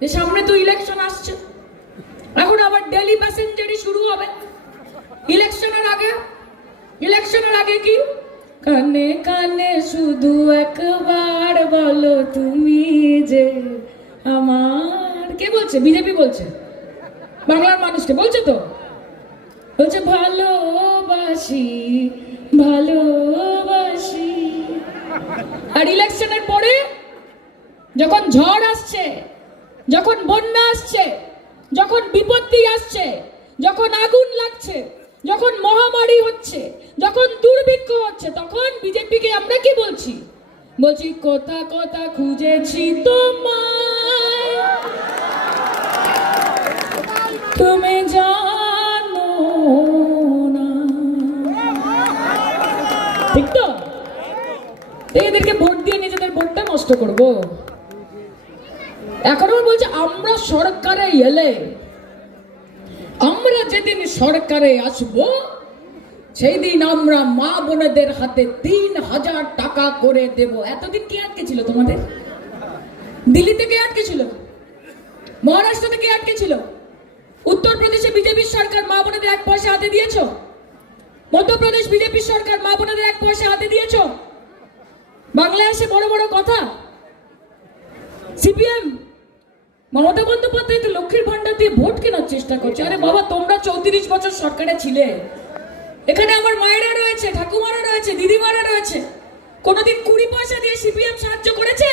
যে সামনে তো ইলেকশন আসছে। এখন আবার ডেলি প্যাসেঞ্জারই শুরু হবে। ইলেকশনের আগে? ইলেকশনের আগে কি? কানে কানে শুধু একবার বলো তুমি যে আমার কে বলছে? বিজেপি বলছে। বাংলার মানুষকে বলছে তো? বলছে, ভালোবাসি ভালোবাসি। আর ইলেকশনের পরে যখন ঝড় আসছে যখন বন্যা আসছে, যখন বিপত্তি আসছে, যখন আগুন লাগছে, যখন মহামারী হচ্ছে, যখন দুর্ভিক্ষ হচ্ছে, তখন বিজেপিকে আমরা কি বলছি? বলছি, কথা কথা খুঁজেছি তোমায়। তুমি জানো ঠিক তো? এদেরকে ভোট দিয়ে নিজেদের ভোটটা নষ্ট করব। এখন বলছে, আমরা সরকারে এলে, আমরা যেদিন সরকারে আসব সেই দিন আমরা মা বোনেদের হাতে তিন হাজার টাকা করে দেব। এতদিন কি আটকে ছিল তোমাদের? দিল্লি থেকে আটকে ছিল? মহারাষ্ট্র থেকে আটকে ছিল? উত্তরপ্রদেশে বিজেপির সরকার মা বোনেদের এক পয়সা হাতে দিয়েছ? মধ্যপ্রদেশ বিজেপির সরকার মা বোনেদের এক পয়সা হাতে দিয়েছ? বাংলায় এসে বড় বড় কথা। সিপিএম মমতা বন্দ্যোপাধ্যায় তো লক্ষ্মীর ভান্ডার দিয়ে ভোট কেনার চেষ্টা করছে। আরে বাবা, তোমরা চৌত্রিশ বছর সরকারে ছিলে। এখানে আমার মায়েরা রয়েছে, ঠাকুমারা রয়েছে, দিদিমারা রয়েছে। কোনোদিন কুড়ি পয়সা দিয়ে সিপিএম সাহায্য করেছে?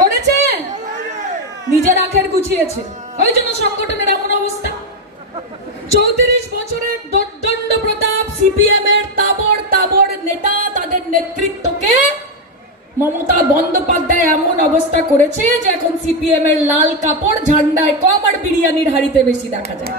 করেছে? নিজের আখের গুছিয়েছে। ওই জন্য সংগঠনের এমন অবস্থা। চৌত্রিশ বছরের দণ্ড প্রতাপ সিপিএম এর তাবর তাবর নেতা তাদের নেতৃত্বকে মমতা বন্দ্যোপাধ্যায় এমন অবস্থা করেছে যে এখন সিপিএম এর লাল কাপড়, ঝান্ডায় কম আর বিরিয়ানির হাড়িতে বেশি দেখা যায়।